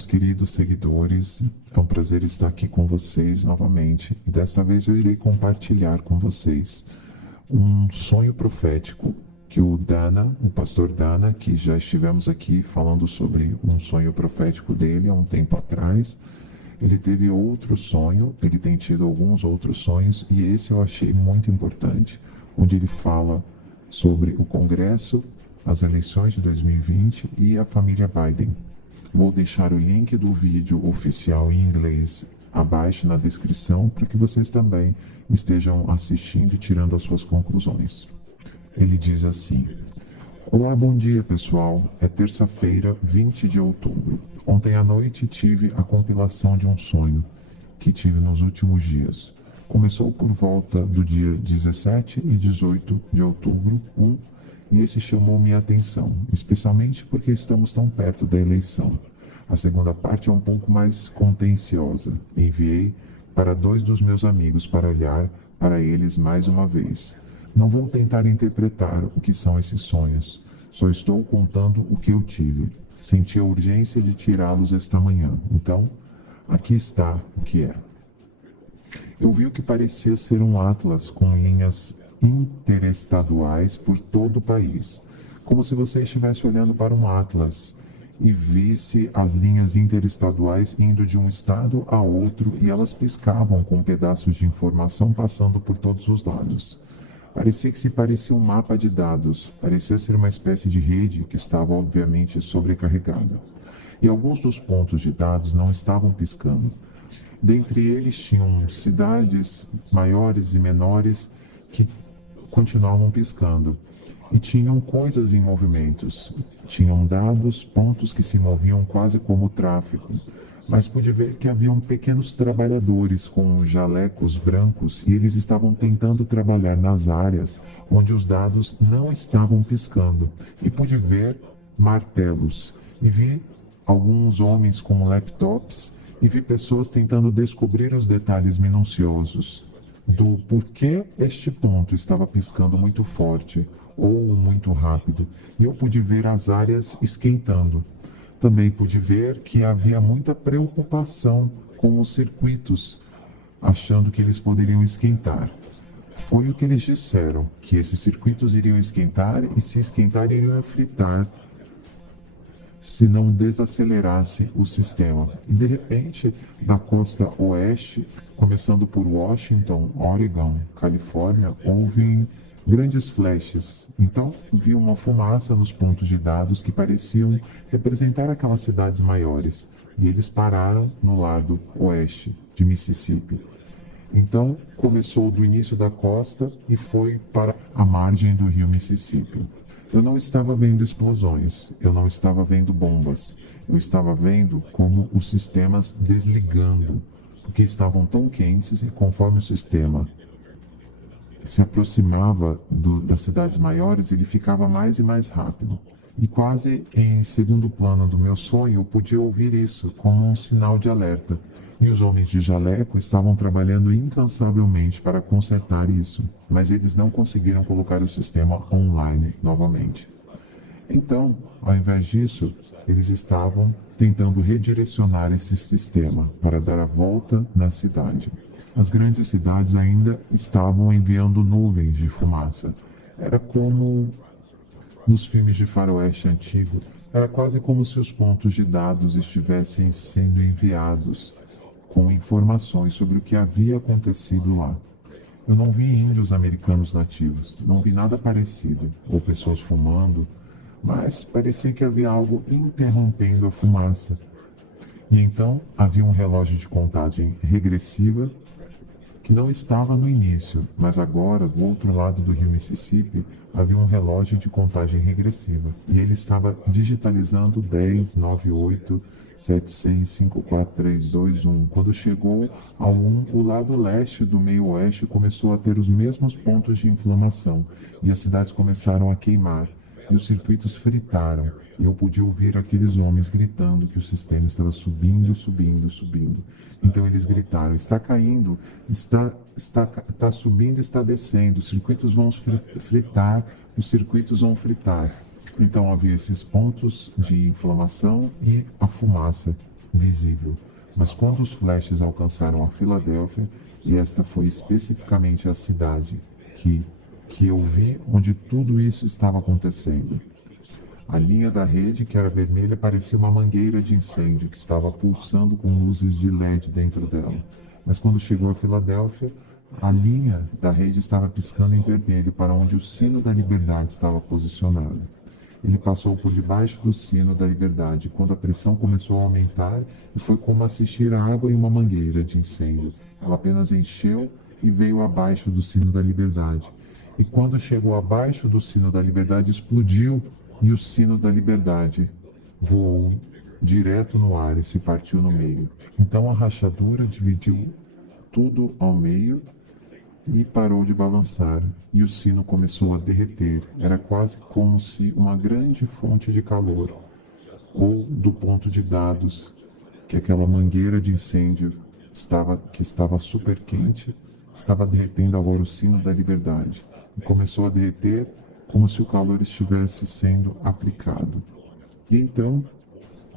meus queridos seguidores, é um prazer estar aqui com vocês novamente e desta vez eu irei compartilhar com vocês um sonho profético que o pastor Dana, que já estivemos aqui falando sobre um sonho profético dele há um tempo atrás, ele teve outro sonho, ele tem tido alguns outros sonhos e esse eu achei muito importante, onde ele fala sobre o Congresso, as eleições de 2020 e a família Biden. Vou deixar o link do vídeo oficial em inglês abaixo na descrição para que vocês também estejam assistindo e tirando as suas conclusões. Ele diz assim: Olá, bom dia pessoal, é terça-feira, 20 de outubro. Ontem à noite tive a compilação de um sonho que tive nos últimos dias. Começou por volta do dia 17 e 18 de outubro, e esse chamou minha atenção, especialmente porque estamos tão perto da eleição. A segunda parte é um pouco mais contenciosa. Enviei para 2 dos meus amigos para olhar para eles mais uma vez. Não vou tentar interpretar o que são esses sonhos. Só estou contando o que eu tive. Senti a urgência de tirá-los esta manhã. Então, aqui está o que é. Eu vi o que parecia ser um atlas com linhas interestaduais por todo o país, como se você estivesse olhando para um atlas e visse as linhas interestaduais indo de um estado a outro e elas piscavam com pedaços de informação passando por todos os lados. Parecia um mapa de dados, parecia ser uma espécie de rede que estava obviamente sobrecarregada. E alguns dos pontos de dados não estavam piscando. Dentre eles tinham cidades maiores e menores que continuavam piscando. E tinham coisas em movimentos. Tinham dados, pontos que se moviam quase como o tráfego. Mas pude ver que haviam pequenos trabalhadores com jalecos brancos e eles estavam tentando trabalhar nas áreas onde os dados não estavam piscando. E pude ver martelos. E vi alguns homens com laptops e vi pessoas tentando descobrir os detalhes minuciosos do porquê este ponto estava piscando muito forte ou muito rápido, e eu pude ver as áreas esquentando. Também pude ver que havia muita preocupação com os circuitos, achando que eles poderiam esquentar. Foi o que eles disseram, que esses circuitos iriam esquentar e se esquentar iriam fritar se não desacelerasse o sistema. E de repente, da costa oeste, começando por Washington, Oregon, Califórnia, houve grandes flashes. Então, vi uma fumaça nos pontos de dados que pareciam representar aquelas cidades maiores. E eles pararam no lado oeste de Mississippi. Então, começou do início da costa e foi para a margem do rio Mississippi. Eu não estava vendo explosões, eu não estava vendo bombas. Eu estava vendo como os sistemas desligando, porque estavam tão quentes e conforme o sistema se aproximava das cidades maiores, ele ficava mais e mais rápido. E quase em segundo plano do meu sonho, eu podia ouvir isso como um sinal de alerta. E os homens de jaleco estavam trabalhando incansavelmente para consertar isso, mas eles não conseguiram colocar o sistema online novamente. Então, ao invés disso, eles estavam tentando redirecionar esse sistema para dar a volta na cidade. As grandes cidades ainda estavam enviando nuvens de fumaça. Era como nos filmes de faroeste antigo, era quase como se os pontos de dados estivessem sendo enviados com informações sobre o que havia acontecido lá. Eu não vi índios americanos nativos, não vi nada parecido, ou pessoas fumando, mas parecia que havia algo interrompendo a fumaça. E então havia um relógio de contagem regressiva que não estava no início, mas agora, do outro lado do rio Mississippi, havia um relógio de contagem regressiva. E ele estava digitalizando 10, 9, 8, 7, 6, 5, 4, 3, 2, 1. Quando chegou ao 1, o lado leste do meio oeste começou a ter os mesmos pontos de inflamação. E as cidades começaram a queimar. E os circuitos fritaram. E eu podia ouvir aqueles homens gritando que o sistema estava subindo, subindo, subindo. Então eles gritaram: está caindo, está subindo, está descendo, os circuitos vão fritar, os circuitos vão fritar. Então havia esses pontos de inflamação e a fumaça visível. Mas quando os flashes alcançaram a Filadélfia, e esta foi especificamente a cidade que eu vi onde tudo isso estava acontecendo. A linha da rede, que era vermelha, parecia uma mangueira de incêndio que estava pulsando com luzes de LED dentro dela. Mas quando chegou a Filadélfia, a linha da rede estava piscando em vermelho para onde o sino da liberdade estava posicionado. Ele passou por debaixo do sino da liberdade, quando a pressão começou a aumentar, e foi como assistir a água em uma mangueira de incêndio. Ela apenas encheu e veio abaixo do sino da liberdade. E quando chegou abaixo do sino da liberdade, explodiu, e o sino da liberdade voou direto no ar e se partiu no meio. Então a rachadura dividiu tudo ao meio e parou de balançar, e o sino começou a derreter. Era quase como se uma grande fonte de calor, ou do ponto de dados, que aquela mangueira de incêndio que estava super quente, estava derretendo agora o sino da liberdade. E começou a derreter como se o calor estivesse sendo aplicado. E então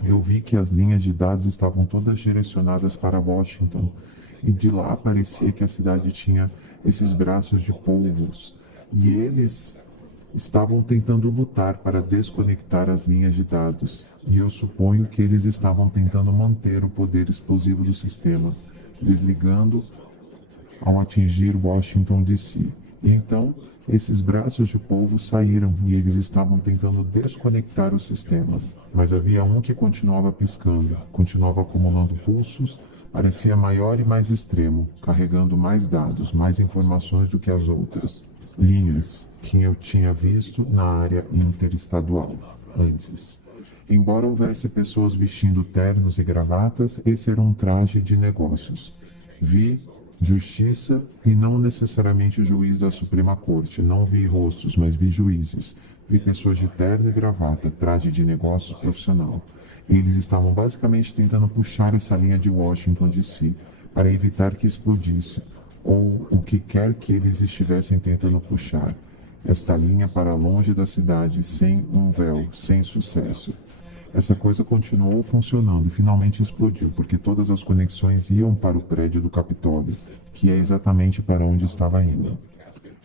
eu vi que as linhas de dados estavam todas direcionadas para Washington, e de lá parecia que a cidade tinha esses braços de polvos, e eles estavam tentando lutar para desconectar as linhas de dados, e eu suponho que eles estavam tentando manter o poder explosivo do sistema, desligando ao atingir Washington DC. E então, esses braços de polvo saíram e eles estavam tentando desconectar os sistemas. Mas havia um que continuava piscando, continuava acumulando pulsos, parecia maior e mais extremo, carregando mais dados, mais informações do que as outras. Linhas que eu tinha visto na área interestadual antes. Embora houvesse pessoas vestindo ternos e gravatas, esse era um traje de negócios. Vi justiça e não necessariamente juiz da Suprema Corte. Não vi rostos, mas vi juízes. Vi pessoas de terno e gravata, traje de negócios profissional. Eles estavam basicamente tentando puxar essa linha de Washington DC para evitar que explodisse, ou o que quer que eles estivessem tentando puxar. Esta linha para longe da cidade, sem um véu, sem sucesso. Essa coisa continuou funcionando e finalmente explodiu, porque todas as conexões iam para o prédio do Capitólio, que é exatamente para onde estava indo.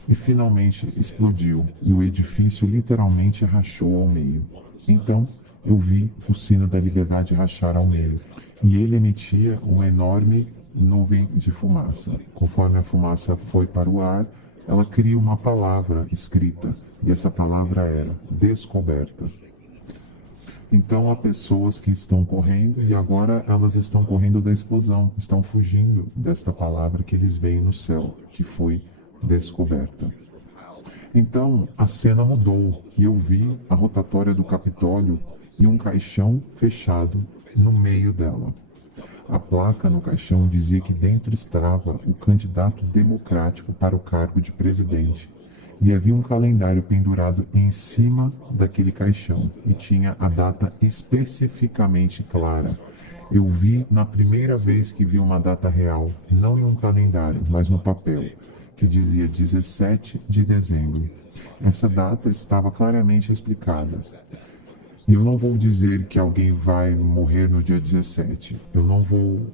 E finalmente explodiu, e o edifício literalmente rachou ao meio. Então, eu vi o sino da liberdade rachar ao meio, e ele emitia uma enorme nuvem de fumaça. Conforme a fumaça foi para o ar, ela cria uma palavra escrita, e essa palavra era descoberta. Então há pessoas que estão correndo e agora elas estão correndo da explosão, estão fugindo desta palavra que eles veem no céu, que foi descoberta. Então a cena mudou e eu vi a rotatória do Capitólio e um caixão fechado no meio dela. A placa no caixão dizia que dentro estava o candidato democrático para o cargo de presidente. E havia um calendário pendurado em cima daquele caixão e tinha a data especificamente clara. Eu vi na primeira vez que vi uma data real, não em um calendário, mas no papel, que dizia 17 de dezembro. Essa data estava claramente explicada. E eu não vou dizer que alguém vai morrer no dia 17. Eu não vou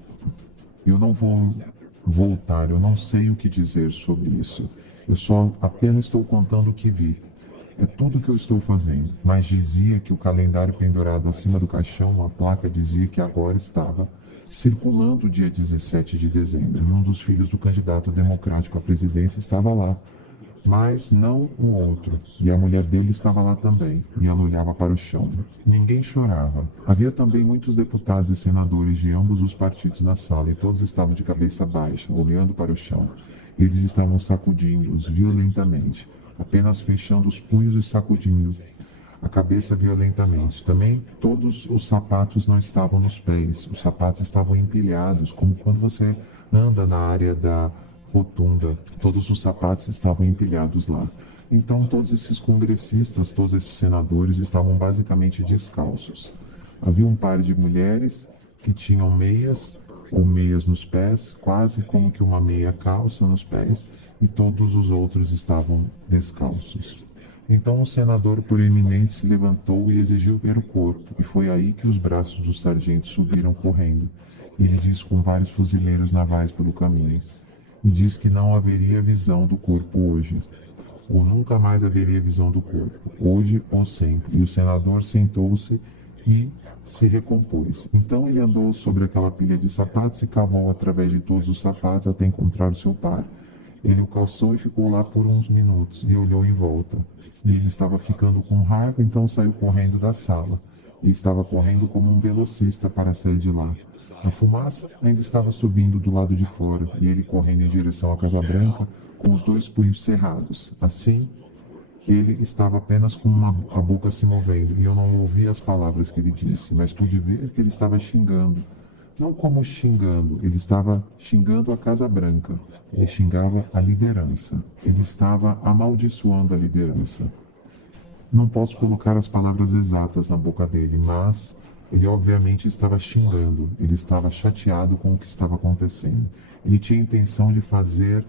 voltar, eu não sei o que dizer sobre isso. Eu só apenas estou contando o que vi. É tudo o que eu estou fazendo. Mas dizia que o calendário pendurado acima do caixão, a placa dizia que agora estava circulando o dia 17 de dezembro. E um dos filhos do candidato democrático à presidência estava lá, mas não o outro. E a mulher dele estava lá também, e ela olhava para o chão. Ninguém chorava. Havia também muitos deputados e senadores de ambos os partidos na sala, e todos estavam de cabeça baixa, olhando para o chão. Eles estavam sacudindo-os violentamente, apenas fechando os punhos e sacudindo a cabeça violentamente. Também todos os sapatos não estavam nos pés, os sapatos estavam empilhados, como quando você anda na área da rotunda. Todos os sapatos estavam empilhados lá. Então todos esses congressistas, todos esses senadores estavam basicamente descalços. Havia um par de mulheres que tinham meias ou meias nos pés, quase como que uma meia calça nos pés, e todos os outros estavam descalços. Então o senador proeminente se levantou e exigiu ver o corpo, e foi aí que os braços do sargento subiram correndo. Ele disse com vários fuzileiros navais pelo caminho, e disse que não haveria visão do corpo hoje, ou nunca mais haveria visão do corpo, hoje ou sempre. E o senador sentou-se e se recompôs. Então ele andou sobre aquela pilha de sapatos e cavou através de todos os sapatos até encontrar o seu par. Ele o calçou e ficou lá por uns minutos e olhou em volta. E ele estava ficando com raiva, então saiu correndo da sala. E estava correndo como um velocista para sair de lá. A fumaça ainda estava subindo do lado de fora, e ele correndo em direção à Casa Branca com os dois punhos cerrados. Assim, ele estava apenas com a boca se movendo, e eu não ouvi as palavras que ele disse, mas pude ver que ele estava xingando. Não como xingando, ele estava xingando a Casa Branca. Ele xingava a liderança. Ele estava amaldiçoando a liderança. Não posso colocar as palavras exatas na boca dele, mas ele obviamente estava xingando. Ele estava chateado com o que estava acontecendo. Ele tinha a intenção de fazer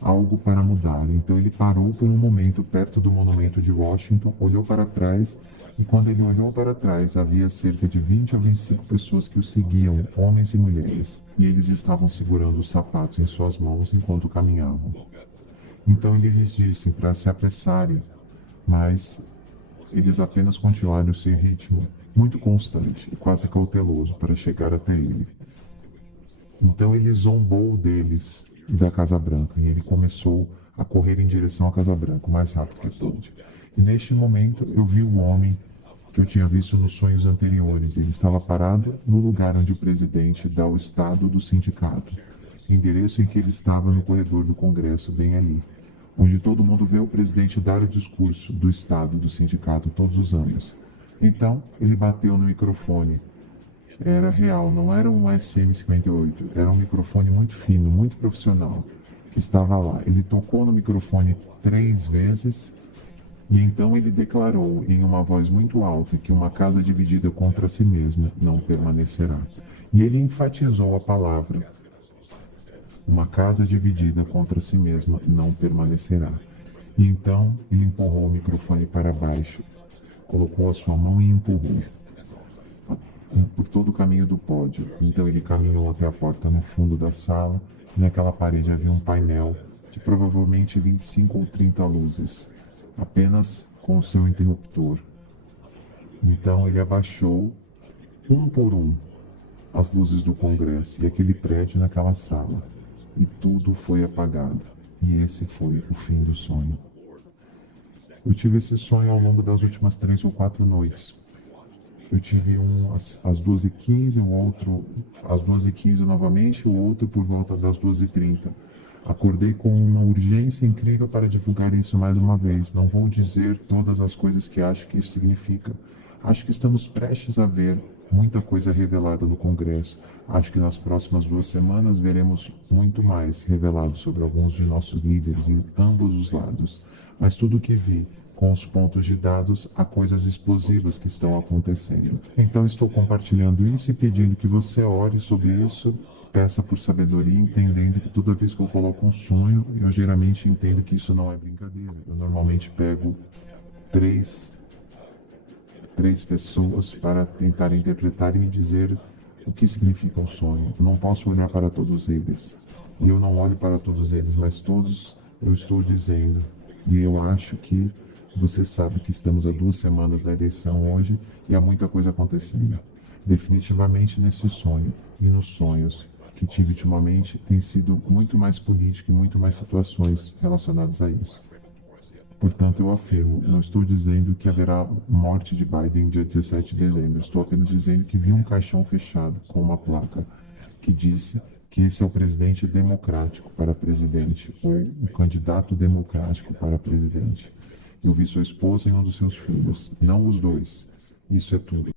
algo para mudar. Então ele parou por um momento perto do monumento de Washington, olhou para trás, e quando ele olhou para trás, havia cerca de 20 a 25 pessoas que o seguiam, homens e mulheres, e eles estavam segurando os sapatos em suas mãos enquanto caminhavam. Então ele lhes disse para se apressarem, mas eles apenas continuaram seu ritmo, muito constante e quase cauteloso, para chegar até ele. Então ele zombou deles e da Casa Branca, e ele começou a correr em direção à Casa Branca o mais rápido que pôde. E neste momento eu vi o homem que eu tinha visto nos sonhos anteriores. Ele estava parado no lugar onde o presidente dá o estado do sindicato, endereço em que ele estava no corredor do Congresso, bem ali, onde todo mundo vê o presidente dar o discurso do estado do sindicato todos os anos. Então ele bateu no microfone. Era real, não era um SM58, era um microfone muito fino, muito profissional, que estava lá. Ele tocou no microfone 3 vezes e então ele declarou em uma voz muito alta que uma casa dividida contra si mesma não permanecerá. E ele enfatizou a palavra: uma casa dividida contra si mesma não permanecerá. E então ele empurrou o microfone para baixo, colocou a sua mão e empurrou por todo o caminho do pódio. Então ele caminhou até a porta no fundo da sala, e naquela parede havia um painel de provavelmente 25 ou 30 luzes, apenas com o seu interruptor. Então ele abaixou, um por um, as luzes do Congresso e aquele prédio naquela sala, e tudo foi apagado. E esse foi o fim do sonho. Eu tive esse sonho ao longo das últimas 3 ou 4 noites. Eu tive um às 12h15, o outro às 12h15 novamente, o outro por volta das 12h30. Acordei com uma urgência incrível para divulgar isso mais uma vez. Não vou dizer todas as coisas que acho que isso significa. Acho que estamos prestes a ver muita coisa revelada no Congresso. Acho que nas próximas 2 semanas veremos muito mais revelado sobre alguns de nossos líderes em ambos os lados. Mas tudo o que vi, com os pontos de dados, há coisas explosivas que estão acontecendo. Então estou compartilhando isso e pedindo que você ore sobre isso, peça por sabedoria, entendendo que toda vez que eu coloco um sonho, eu geralmente entendo que isso não é brincadeira. Eu normalmente pego três pessoas para tentar interpretar e me dizer o que significa um sonho. Eu não posso olhar para todos eles. E eu não olho para todos eles, mas todos eu estou dizendo. E eu acho que você sabe que estamos a 2 semanas da eleição hoje e há muita coisa acontecendo. Definitivamente nesse sonho e nos sonhos que tive ultimamente tem sido muito mais política e muito mais situações relacionadas a isso. Portanto, eu afirmo, não estou dizendo que haverá morte de Biden dia 17 de dezembro. Estou apenas dizendo que vi um caixão fechado com uma placa que disse que esse é o presidente democrático para presidente, ou o candidato democrático para presidente. Eu vi sua esposa e um dos seus filhos, não os dois. Isso é tudo.